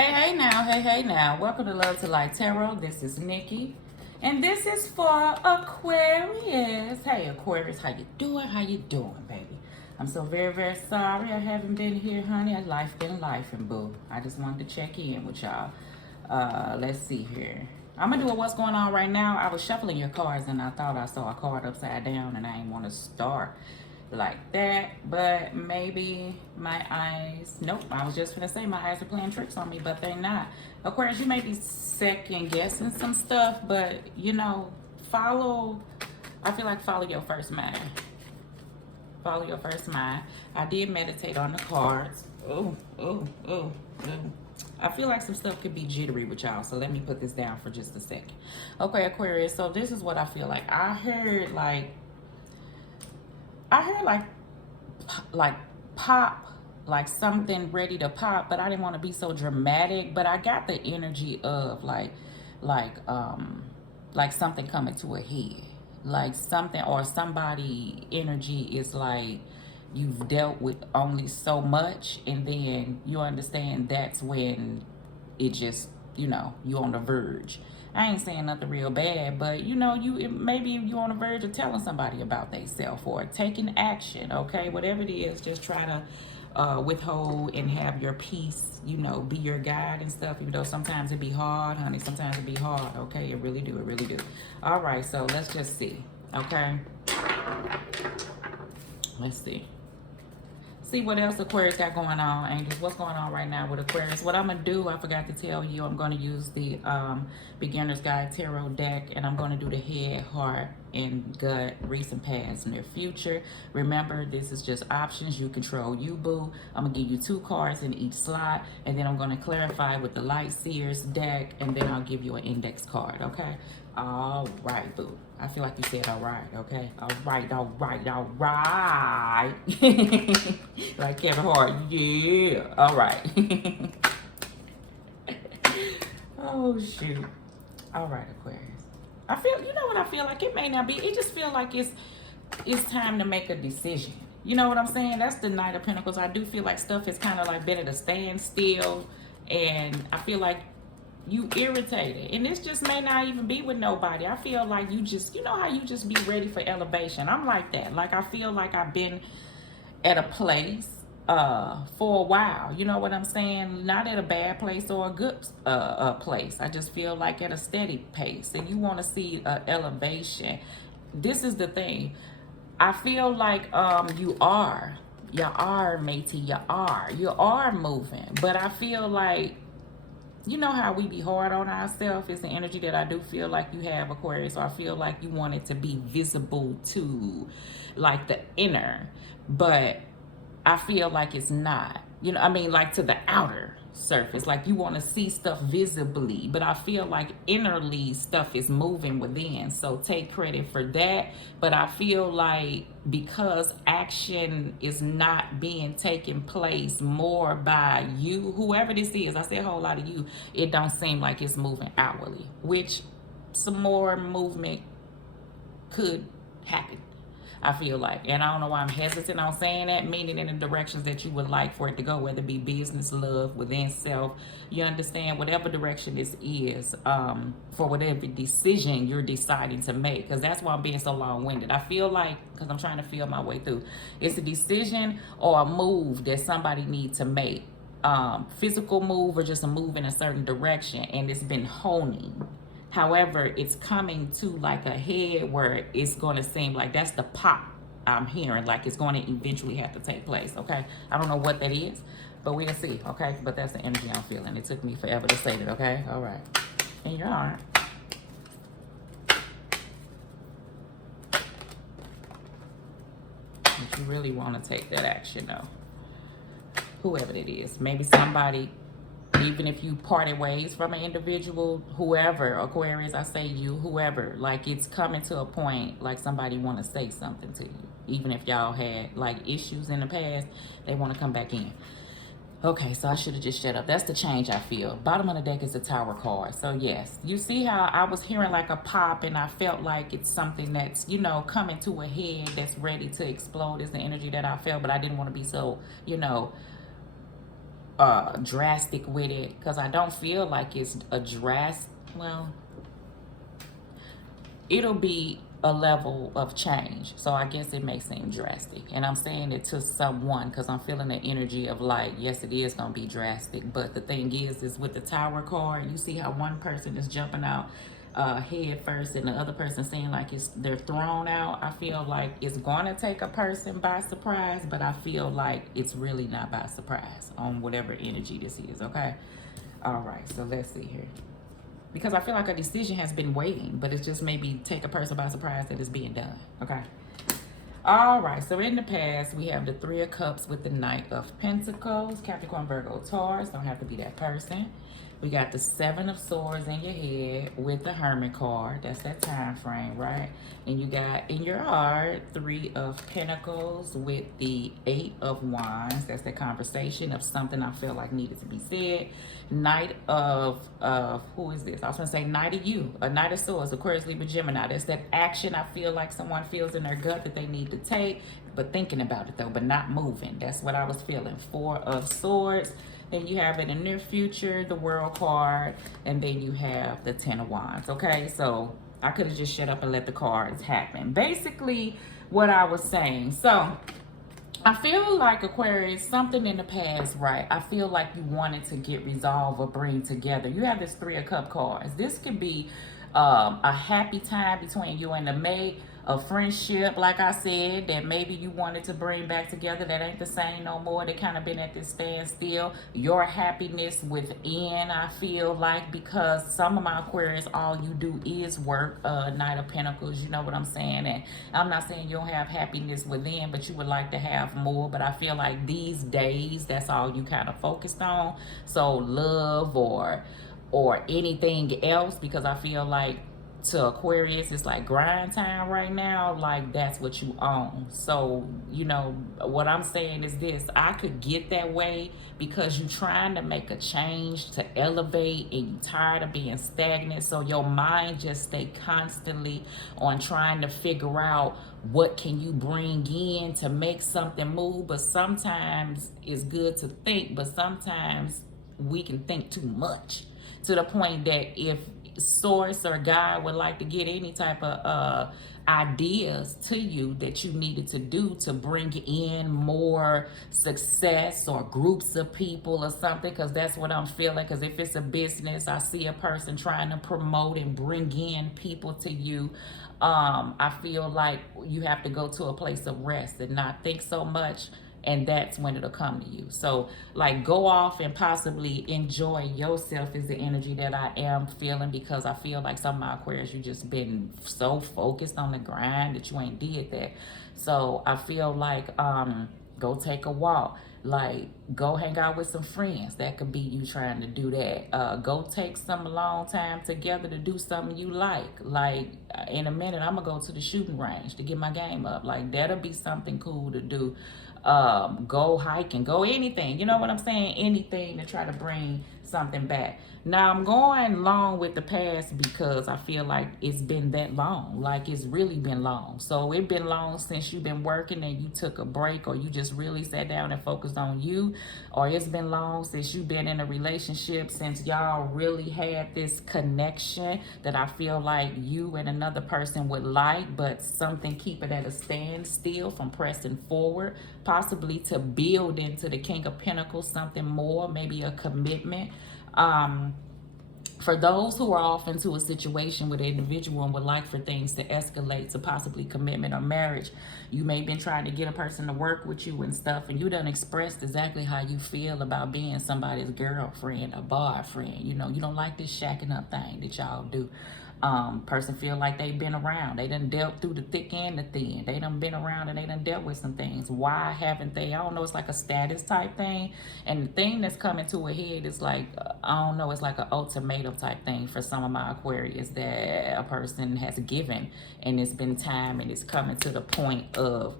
Hey now. Welcome to Love to Light Tarot. This is Nikki. And this is for Aquarius. Hey Aquarius, how you doing? How you doing, baby? I'm so very sorry I haven't been here, honey. Life been life and boo. I just wanted to check in with y'all. Let's see here. I'm gonna do what's going on right now. I was shuffling your cards and I thought I saw a card upside down and I didn't want to start like that, but maybe my eyes, nope, I was just gonna say my eyes are playing tricks on me, but they're not. Aquarius, you may be second guessing some stuff, but you know, I feel like follow your first mind. Follow your first mind. I did meditate on the cards. Oh. I feel like some stuff could be jittery with y'all, so let me put this down for just a second. Okay, Aquarius, so this is what I feel like. I heard like pop, like something ready to pop, but I didn't want to be so dramatic. But I got the energy of like something coming to a head, like something or somebody energy is like you've dealt with only so much, and then you understand that's when it just, you know, you on the verge. I ain't saying nothing real bad, but you know, maybe you on the verge of telling somebody about themselves or taking action. Okay, whatever it is, just try to withhold and have your peace. You know, be your guide and stuff. Even though sometimes it be hard, honey. Sometimes it be hard. Okay, it really do. It really do. All right, so let's just see. Okay, let's see. See what else Aquarius got going on, angels. What's going on right now with Aquarius? What I'm going to do, I forgot to tell you, I'm going to use the Beginner's Guide Tarot deck, and I'm going to do the head, heart, and gut, recent, past, near future. Remember, this is just options. You control you, boo. I'm going to give you 2 cards in each slot, and then I'm going to clarify with the Light Seers deck, and then I'll give you an index card, okay? All right, boo. I feel like you said all right, okay? All right. Like Kevin Hart, yeah. All right. Oh, shoot. All right, Aquarius. I feel, you know what I feel like? It may not be. It just feel like it's time to make a decision. You know what I'm saying? That's the Knight of Pentacles. I do feel like stuff has kind of like been at a standstill, and I feel like you irritated, and this just may not even be with nobody. I feel like you just, you know how you just be ready for elevation. I'm like that. Like I feel like I've been at a place for a while. You know what I'm saying? Not at a bad place or a good place. I just feel like at a steady pace, and you want to see elevation. This is the thing. I feel like you are matey. You are moving, but I feel like, you know how we be hard on ourselves? It's the energy that I do feel like you have, Aquarius. So I feel like you want it to be visible to like the inner, but I feel like it's not. You know, I mean, like to the outer surface. Like you want to see stuff visibly, but I feel like innerly stuff is moving within. So take credit for that. But I feel like because action is not being taken place more by you, whoever this is, I say a whole lot of you, it don't seem like it's moving outwardly, which some more movement could happen, I feel like. And I don't know why I'm hesitant on saying that, meaning in the directions that you would like for it to go, whether it be business, love, within self. You understand, whatever direction this is, for whatever decision you're deciding to make, because that's why I'm being so long-winded. I feel like, because I'm trying to feel my way through, it's a decision or a move that somebody needs to make, physical move or just a move in a certain direction, and it's been honing. However, it's coming to like a head where it's going to seem like that's the pop I'm hearing, like it's going to eventually have to take place, okay? I don't know what that is, but we'll see, okay? But that's the energy I'm feeling. It took me forever to say that, okay? All right. And you're all right. But you really want to take that action, though. Whoever it is. Maybe somebody, even if you parted ways from an individual, whoever, Aquarius, I say you, whoever, like it's coming to a point like somebody want to say something to you. Even if y'all had like issues in the past, they want to come back in. Okay, so I should have just shut up. That's the change I feel. Bottom of the deck is the Tower card. So yes, you see how I was hearing like a pop, and I felt like it's something that's, you know, coming to a head, that's ready to explode. Is the energy that I felt, but I didn't want to be so, you know, drastic with it, because I don't feel like it's a well, it'll be a level of change. So I guess it may seem drastic. And I'm saying it to someone because I'm feeling the energy of like, yes, it is going to be drastic. But the thing is with the Tower card, you see how one person is jumping out head first and the other person saying like they're thrown out. I feel like it's going to take a person by surprise, but I feel like it's really not by surprise on whatever energy this is, okay? All right, so let's see here. Because I feel like a decision has been waiting, but it's just maybe take a person by surprise that it's being done, okay? All right, so in the past, we have the Three of Cups with the Knight of Pentacles, Capricorn, Virgo, Taurus, don't have to be that person. We got the Seven of Swords in your head with the Hermit card. That's that time frame, right? And you got in your heart Three of Pentacles with the Eight of Wands. That's the conversation of something I feel like needed to be said. Knight of who is this? I was gonna say Knight of You, a Knight of Swords, Aquarius, Libra, Gemini. That's that action I feel like someone feels in their gut that they need to take, but thinking about it though, but not moving. That's what I was feeling. Four of Swords. Then you have in the near future, the World card, and then you have the Ten of Wands, okay? So I could have just shut up and let the cards happen. Basically, what I was saying. So I feel like, Aquarius, something in the past, right? I feel like you wanted to get resolved or bring together. You have this Three of Cup cards. This could be a happy time between you and the mate, a friendship, like I said, that maybe you wanted to bring back together that ain't the same no more. They kind of been at this standstill. Your happiness within, I feel like, because some of my Aquarius, all you do is work. Knight of Pentacles, you know what I'm saying? And I'm not saying you don't have happiness within, but you would like to have more. But I feel like these days, that's all you kind of focused on. So love or anything else, because I feel like to Aquarius, it's like grind time right now. Like that's what you own. So, you know, what I'm saying is this: I could get that way because you're trying to make a change to elevate and you're tired of being stagnant. So your mind just stay constantly on trying to figure out what can you bring in to make something move. But sometimes it's good to think, but sometimes we can think too much to the point that if source or God would like to get any type of ideas to you that you needed to do to bring in more success or groups of people or something, because that's what I'm feeling. Because if it's a business, I see a person trying to promote and bring in people to you. I feel like you have to go to a place of rest and not think so much, and that's when it'll come to you. So like go off and possibly enjoy yourself is the energy that I am feeling, because I feel like some of my Aquarius, you just been so focused on the grind that you ain't did that. So I feel like go take a walk, like go hang out with some friends. That could be you trying to do that. Go take some alone time together to do something you like in a minute I'm gonna go to the shooting range to get my game up. Like that'll be something cool to do. Go hiking, go anything, you know what I'm saying? Anything to try to bring something back. Now I'm going long with the past because I feel like it's been that long. Like it's really been long. So it's been long since you've been working and you took a break, or you just really sat down and focused on you, or it's been long since you've been in a relationship, since y'all really had this connection that I feel like you and another person would like, but something keep it at a standstill from pressing forward, possibly to build into the King of Pentacles something more, maybe a commitment. For those who are off into a situation with an individual and would like for things to escalate to possibly commitment or marriage, you may have been trying to get a person to work with you and stuff, and you done expressed exactly how you feel about being somebody's girlfriend or boyfriend. You know, you don't like this shacking up thing that y'all do. Person feel like they've been around. They done dealt through the thick and the thin. They done been around and they done dealt with some things. Why haven't they? I don't know. It's like a status type thing. And the thing that's coming to a head is like, I don't know, it's like an ultimatum type thing for some of my Aquarius that a person has given, and it's been time and it's coming to the point of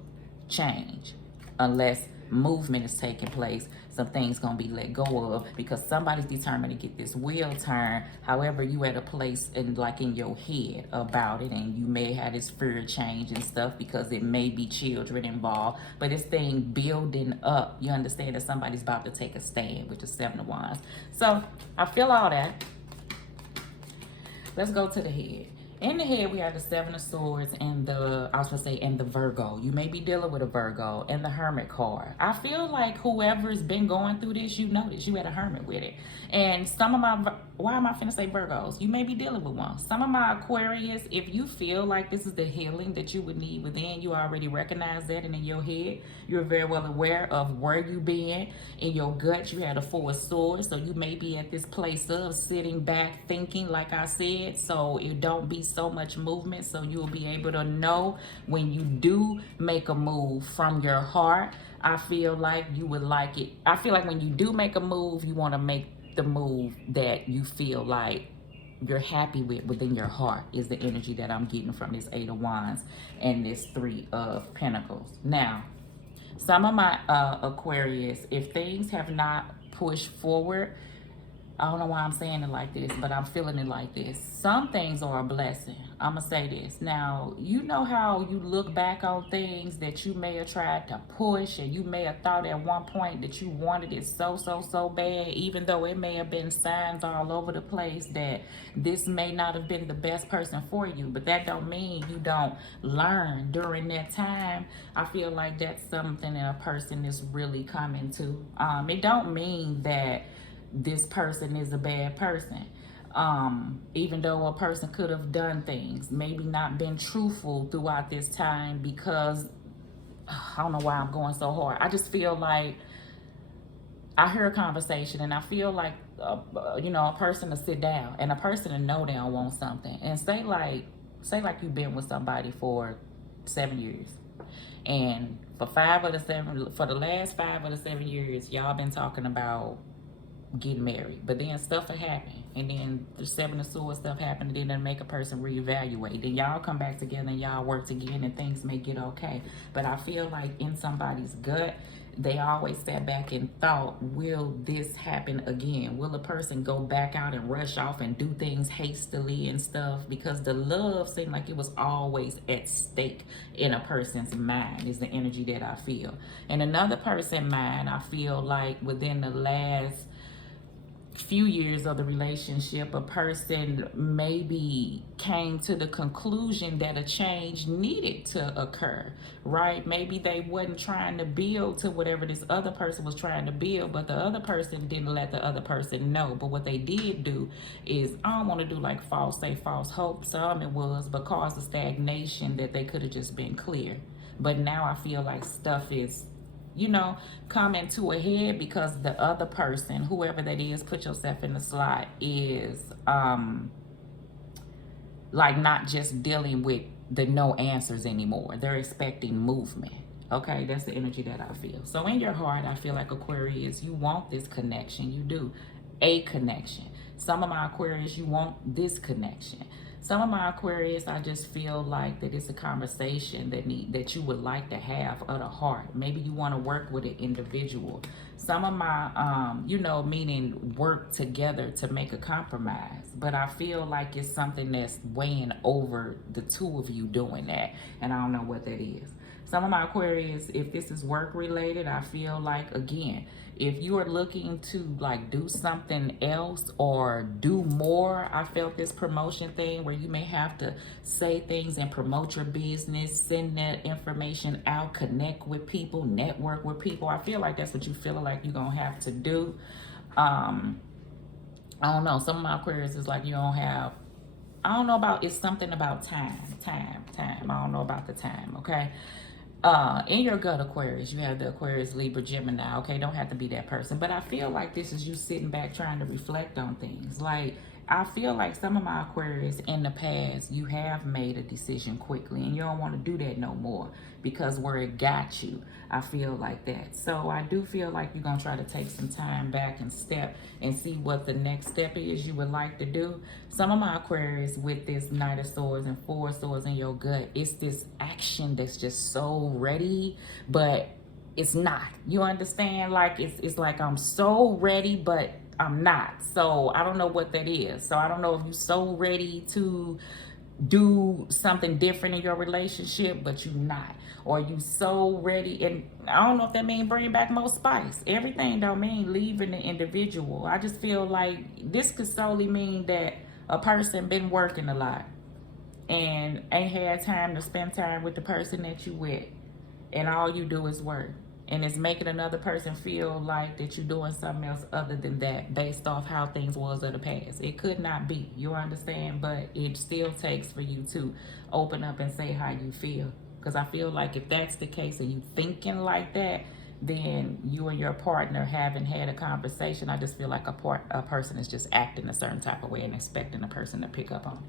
change unless movement is taking place. some things gonna be let go of, because somebody's determined to get this wheel turned. However, you at a place in your head about it, and you may have this fear change and stuff because it may be children involved, but this thing building up. You understand that somebody's about to take a stand with the Seven of Wands. So I feel all that. Let's go to the head. In the head, we have the Seven of Swords and the Virgo. You may be dealing with a Virgo, and the Hermit card. I feel like whoever's been going through this, you notice you had a Hermit with it. And some of my, why am I finna say Virgos? You may be dealing with one. Some of my Aquarius, if you feel like this is the healing that you would need within, you already recognize that, and in your head, you're very well aware of where you been. In your gut, you had a Four of Swords, so you may be at this place of sitting back, thinking, like I said, so it don't be so much movement, so you'll be able to know when you do make a move from your heart. I feel like you would like it. I feel like when you do make a move, you want to make the move that you feel like you're happy with within your heart, is the energy that I'm getting from this Eight of Wands and this Three of Pentacles. Now, some of my Aquarius, if things have not pushed forward, I don't know why I'm saying it like this, but I'm feeling it like this. Some things are a blessing. I'm going to say this. Now, you know how you look back on things that you may have tried to push, and you may have thought at one point that you wanted it so bad, even though it may have been signs all over the place that this may not have been the best person for you, but that don't mean you don't learn during that time. I feel like that's something that a person is really coming to. It don't mean that this person is a bad person. Even though a person could have done things, maybe not been truthful throughout this time, because I don't know why I'm going so hard. I just feel like I hear a conversation, and I feel like a person to sit down, and a person to know they don't want something, and say like you've been with somebody for 7 years, and for the last 5 of the 7 years, y'all been talking about getting married, but then stuff will happen, and then the Seven of Swords stuff happened, and then it'll make a person reevaluate. Then y'all come back together and y'all work again, and things may get okay. But I feel like in somebody's gut, they always sat back and thought, will this happen again? Will a person go back out and rush off and do things hastily and stuff? Because the love seemed like it was always at stake in a person's mind, is the energy that I feel. And another person's mind, I feel like within the last few years of the relationship, a person maybe came to the conclusion that a change needed to occur, right? Maybe they wasn't trying to build to whatever this other person was trying to build, but the other person didn't let the other person know. But what they did do is, I don't want to do like false hope, some it was, but caused a stagnation that they could have just been clear. But now I feel like stuff is coming to a head, because the other person, whoever that is, put yourself in the slot, is like not just dealing with the no answers anymore. They're expecting movement. Okay, that's the energy that I feel. So in your heart, I feel like Aquarius, you want this connection. You do. A connection. Some of my Aquarius, you want this connection. Some of my Aquarius, I just feel like that it's a conversation that you would like to have of the heart. Maybe you want to work with an individual. Some of my, meaning work together to make a compromise. But I feel like it's something that's weighing over the two of you doing that. And I don't know what that is. Some of my Aquarius, if this is work related, I feel like, again, if you are looking to like do something else or do more, I felt this promotion thing where you may have to say things and promote your business, send that information out, connect with people, network with people. I feel like that's what you feel like you're going to have to do. I don't know. Some of my Aquarius is like you don't have, I don't know about, it's something about time. I don't know about the time, okay? In your gut, Aquarius, you have the Aquarius, Libra, Gemini. Okay, don't have to be that person, but I feel like this is you sitting back trying to reflect on things. Like, I feel like some of my Aquarius in the past, you have made a decision quickly, and you don't want to do that no more because where it got you, I feel like that. So I do feel like you're going to try to take some time back and step and see what the next step is you would like to do. Some of my Aquarius with this Knight of Swords and Four of Swords in your gut, it's this action that's just so ready, but it's not. You understand? Like it's like I'm so ready, but I'm not. So I don't know what that is. So I don't know if you're so ready to do something different in your relationship, but you're not. Or you so ready, and I don't know if that means bring back more spice. Everything don't mean leaving the individual. I just feel like this could solely mean that a person been working a lot and ain't had time to spend time with the person that you with, and all you do is work, and it's making another person feel like that you're doing something else other than that based off how things was in the past. It could not be, you understand? But it still takes for you to open up and say how you feel, because I feel like if that's the case and you thinking like that, then you and your partner haven't had a conversation. I just feel like a person is just acting a certain type of way and expecting a person to pick up on it.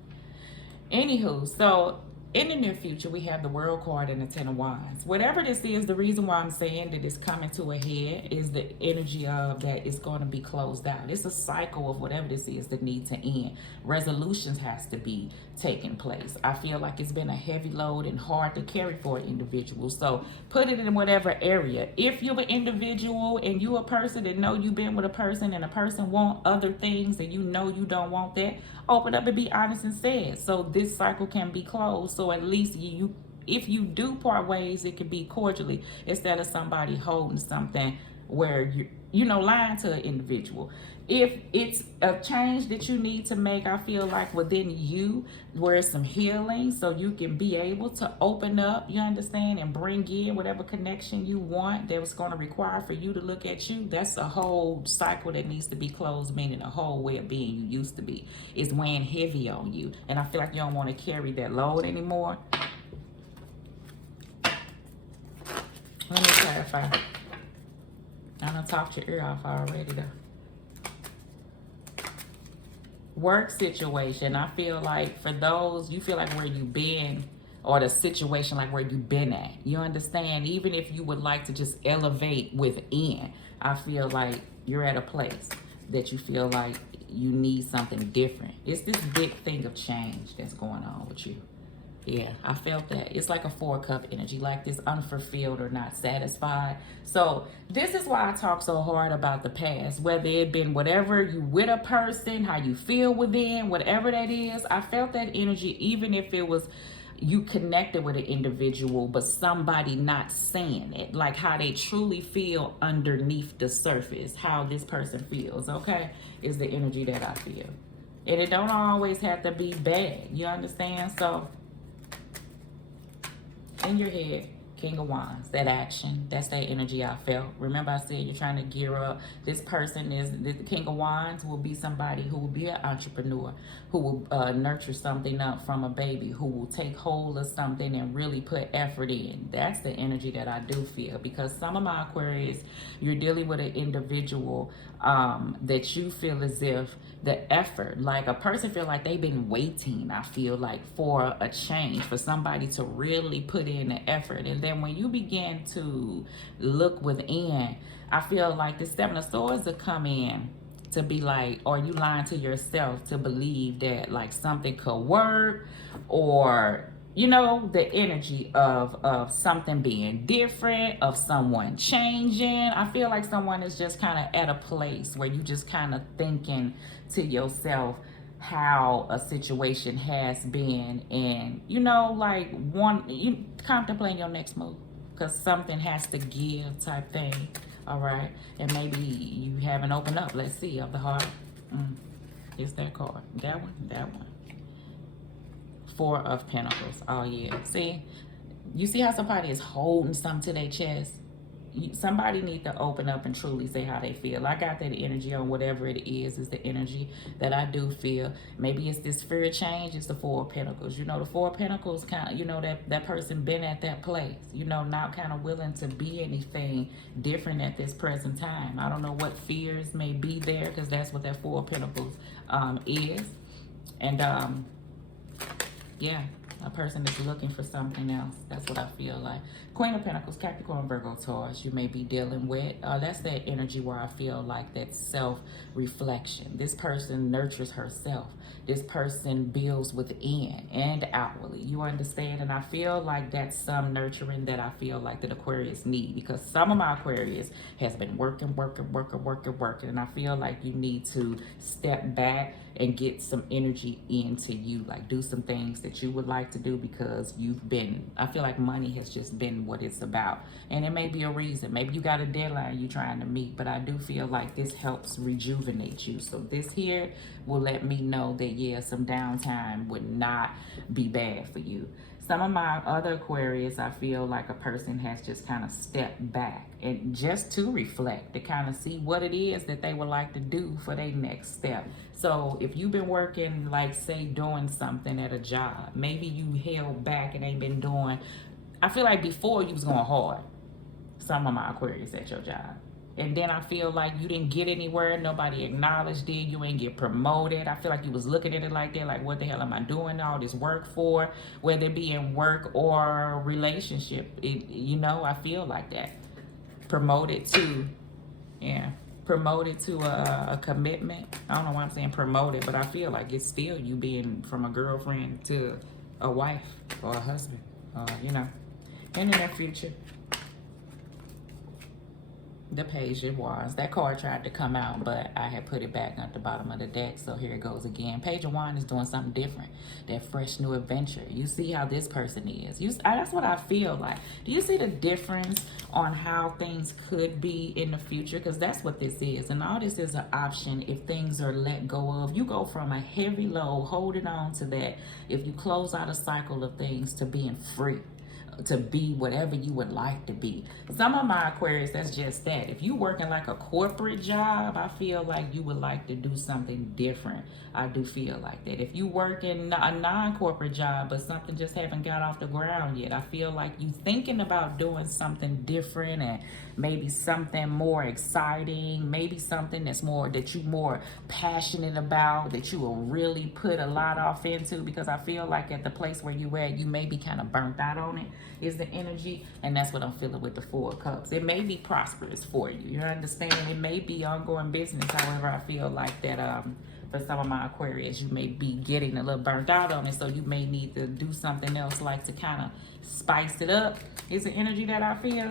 Anywho, so in the near future, we have the World card and the Ten of Wands. Whatever this is, the reason why I'm saying that it's coming to a head is the energy of that it's going to be closed out. It's a cycle of whatever this is that needs to end. Resolutions has to be taking place. I feel like it's been a heavy load and hard to carry for an individual. So put it in whatever area. If you're an individual and you a person that know you've been with a person and a person want other things and you know you don't want that, open up and be honest and say it, so this cycle can be closed. So at least you, if you do part ways, it could be cordially instead of somebody holding something where you know, lying to an individual. If it's a change that you need to make, I feel like within you, where it's some healing, so you can be able to open up, you understand, and bring in whatever connection you want that was going to require for you to look at you. That's a whole cycle that needs to be closed, meaning a whole way of being you used to be is weighing heavy on you. And I feel like you don't want to carry that load anymore. Let me clarify. I done talked your ear off already though. Work situation, I feel like for those, you feel like where you been, or the situation like where you been at, you understand? Even if you would like to just elevate within, I feel like you're at a place that you feel like you need something different. It's this big thing of change that's going on with you. Yeah, I felt that. It's like a 4-cup energy, like this unfulfilled or not satisfied. So this is why I talk so hard about the past, whether it been whatever you with a person, how you feel within, whatever that is. I felt that energy, even if it was you connected with an individual, but somebody not saying it, like how they truly feel underneath the surface, how this person feels, okay, is the energy that I feel. And it don't always have to be bad, you understand? So in your head, King of Wands, that action, that's that energy I felt. Remember I said you're trying to gear up. This person is, the King of Wands will be somebody who will be an entrepreneur, who will nurture something up from a baby, who will take hold of something and really put effort in. That's the energy that I do feel, because some of my Aquarius, you're dealing with an individual that you feel as if the effort, like a person feel like they've been waiting, I feel like, for a change, for somebody to really put in the effort. And then when you begin to look within, I feel like the Seven of Swords will come in to be like, are you lying to yourself to believe that like something could work, or you know, the energy of something being different, of someone changing. I feel like someone is just kind of at a place where you just kind of thinking to yourself how a situation has been, and you know, like you contemplating your next move, because something has to give type thing. All right, and maybe you haven't opened up. Let's see, of the heart. It's that card. That one, that one. 4 of Pentacles. Oh yeah, see, you see how somebody is holding something to their chest? Somebody need to open up and truly say how they feel. I got that energy on whatever it is the energy that I do feel. Maybe it's this fear of change. It's the 4 of Pentacles. You know, the 4 of Pentacles kind of, you know, that person been at that place, you know, not kind of willing to be anything different at this present time. I don't know what fears may be there, because that's what that 4 of Pentacles is. And yeah, A person is looking for something else. That's what I feel like. Queen of Pentacles, Capricorn, Virgo, Taurus, you may be dealing with. That's that energy where I feel like that self-reflection. This person nurtures herself. This person builds within and outwardly. You understand? And I feel like that's some nurturing that I feel like that Aquarius need, because some of my Aquarius has been working. And I feel like you need to step back and get some energy into you, like do some things that you would like to do, because I feel like money has just been what it's about. And it may be a reason. Maybe you got a deadline you're trying to meet, but I do feel like this helps rejuvenate you. So this here will let me know that, yeah, some downtime would not be bad for you. Some of my other Aquarius, I feel like a person has just kind of stepped back and just to reflect, to kind of see what it is that they would like to do for their next step. So if you've been working, like say doing something at a job, maybe you held back and ain't been doing, I feel like before you was going hard, some of my Aquarius at your job. And then I feel like you didn't get anywhere. Nobody acknowledged it. You ain't get promoted. I feel like you was looking at it like that. Like, what the hell am I doing all this work for? Whether it be in work or relationship. I feel like that. Promoted to a commitment. I don't know why I'm saying promoted, but I feel like it's still you being from a girlfriend to a wife or a husband. In the near future. The Page of Wands. That card tried to come out, but I had put it back at the bottom of the deck, so here it goes again. Page of Wands is doing something different. That fresh new adventure. You see how this person is. That's what I feel like. Do you see the difference on how things could be in the future? Because that's what this is. And all this is an option if things are let go of. You go from a heavy load, holding on to that, if you close out a cycle of things, to being free, to be whatever you would like to be. Some of my Aquarius, that's just that. If you working like a corporate job, I feel like you would like to do something different. I do feel like that. If you work in a non-corporate job, but something just haven't got off the ground yet, I feel like you thinking about doing something different, and maybe something more exciting, maybe something that you more passionate about, that you will really put a lot off into, because I feel like at the place where you at, you may be kind of burnt out on it, is the energy. And that's what I'm feeling with the Four of Cups. It may be prosperous for you. You understand? It may be ongoing business. However, I feel like that for some of my Aquarius, you may be getting a little burnt out on it, so you may need to do something else, like to kind of spice it up. Is the energy that I feel.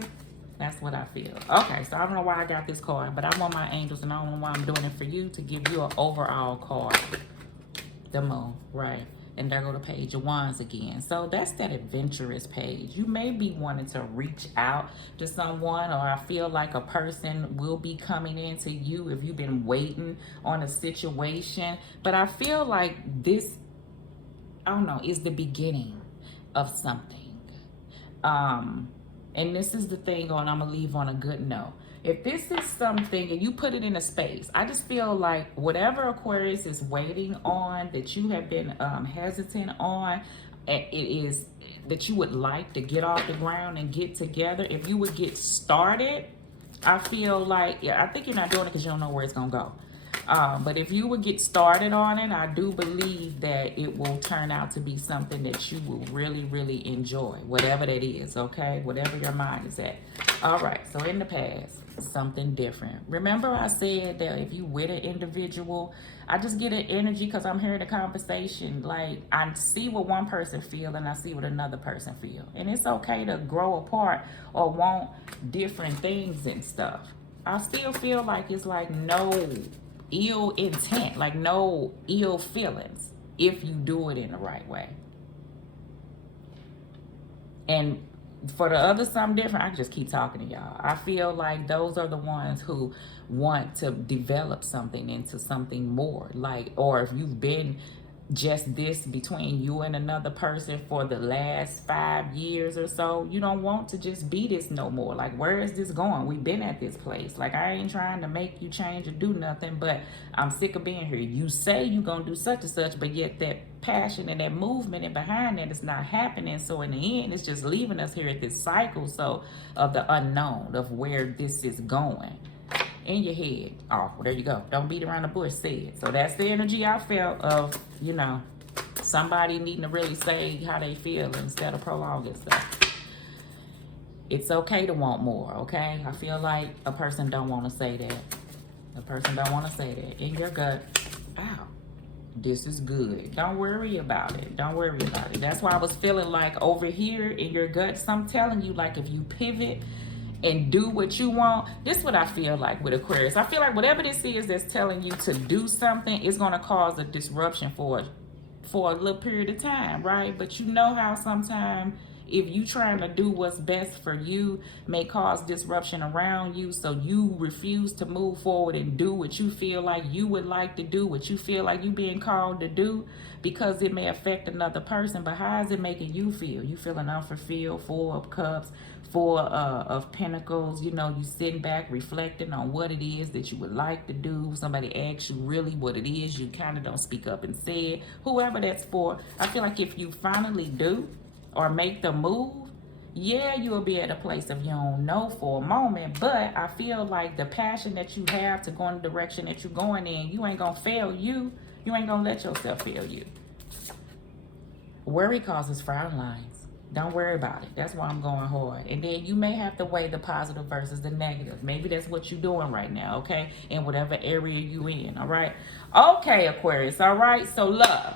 That's what I feel. Okay, so I don't know why I got this card, but I want my angels, and I don't know why I'm doing it for you, to give you an overall card. The Moon, right? And there go the Page of Wands again. So that's that adventurous page. You may be wanting to reach out to someone, or I feel like a person will be coming into you if you've been waiting on a situation. But I feel like this, I don't know, is the beginning of something. And this is the thing, and I'm going to leave on a good note. If this is something and you put it in a space, I just feel like whatever Aquarius is waiting on, that you have been hesitant on, it is that you would like to get off the ground and get together. If you would get started, I feel like, I think you're not doing it because you don't know where it's going to go. But if you would get started on it, I do believe that it will turn out to be something that you will really, really enjoy, whatever that is, okay? Whatever your mind is at. All right, so in the past, something different. Remember I said that if you with an individual, I just get an energy because I'm hearing a conversation. Like, I see what one person feel and I see what another person feel. And it's okay to grow apart or want different things and stuff. I still feel like it's like no ill intent, like no ill feelings, if you do it in the right way. And for the other something different, I can just keep talking to y'all. I feel like those are the ones who want to develop something into something more, like, or if you've been just this between you and another person for the last 5 years or so, you don't want to just be this no more. Like, where is this going? We've been at this place. Like, I ain't trying to make you change or do nothing, but I'm sick of being here. You say you gonna do such and such, but yet that passion and that movement and behind that is not happening. So in the end, it's just leaving us here at this cycle of the unknown of where this is going. In your head. Oh, well, there you go. Don't beat around the bush, say it. So that's the energy I felt of, somebody needing to really say how they feel instead of prolonging stuff. It's okay to want more, okay? I feel like a person don't want to say that. A person don't want to say that. In your gut, wow, this is good. Don't worry about it. Don't worry about it. That's why I was feeling like over here in your gut, I'm telling you, like if you pivot and do what you want, this is what I feel like with Aquarius. I feel like whatever this is that's telling you to do something is going to cause a disruption for a little period of time, right? But you know how sometimes if you trying to do what's best for you may cause disruption around you, so you refuse to move forward and do what you feel like you would like to do, what you feel like you being called to do, because it may affect another person. But how is it making you feel? You feeling unfulfilled, 4 of Cups, 4 of Pentacles. You know, you sitting back reflecting on what it is that you would like to do. Somebody asks you really what it is, you kind of don't speak up and say it. Whoever that's for, I feel like if you finally do or make the move, yeah, you'll be at a place of you don't know for a moment, but I feel like the passion that you have to go in the direction that you're going in, you ain't gonna fail you. You ain't gonna let yourself fail you. Worry causes frown lines. Don't worry about it. That's why I'm going hard. And then you may have to weigh the positive versus the negative. Maybe that's what you're doing right now, okay? In whatever area you in, all right? Okay, Aquarius, all right? So love.